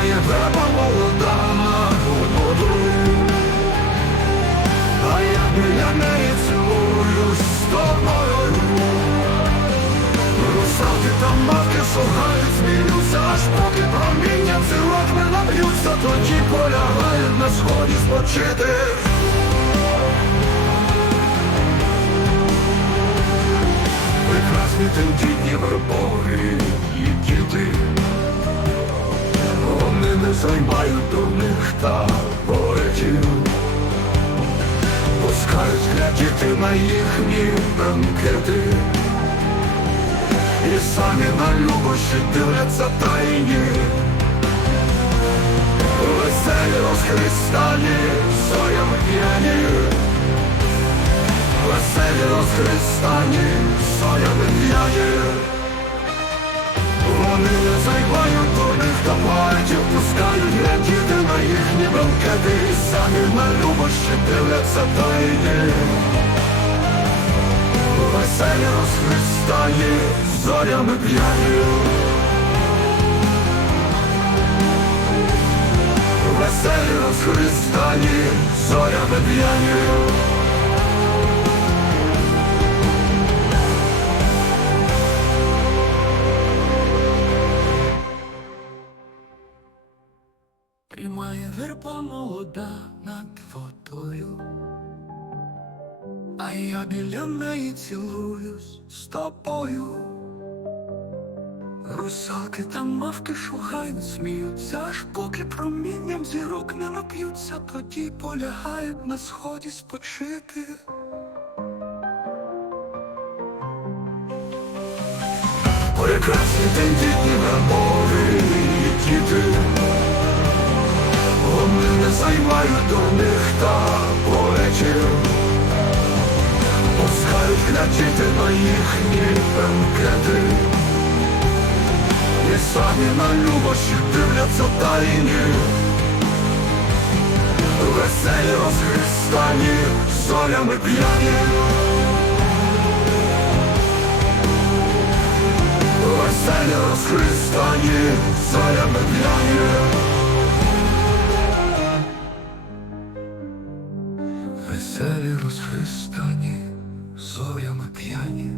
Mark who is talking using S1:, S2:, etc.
S1: має верба молода на воду. А я біля неї цілуюсь з тобою. Русалки та мавки шугають, змінюся, аж поки проміння зірок не наб'ються, тоді полягають на сході спочити. Прекрасні тендітні глядіти на їхні банкети. І самі на любощі дивляться тайні. Веселі розхристані, соями п'яні. Веселі розхристані, соями п'яні. Вони не на любощі дивляться тайні. Веселі розхристані, зорями п'яні. Веселі розхристані, зорями п'яні. Приймає верба молода над водою. А я біля неї цілуюсь з тобою. Русалки та мавки шугають, сміються, аж поки промінням зірок не нап'ються, тоді полягають на сході спочити. Прекрасні тендітні вербові діти. Вони не займають дурних та поетів. Пускають глядіти на їхні бенкети І самі на любощі дивляться тайні. Веселі розхристані, зорями п'яні. Веселі розхристані, зорями п'яні веселі розхристані, зорями п'яні.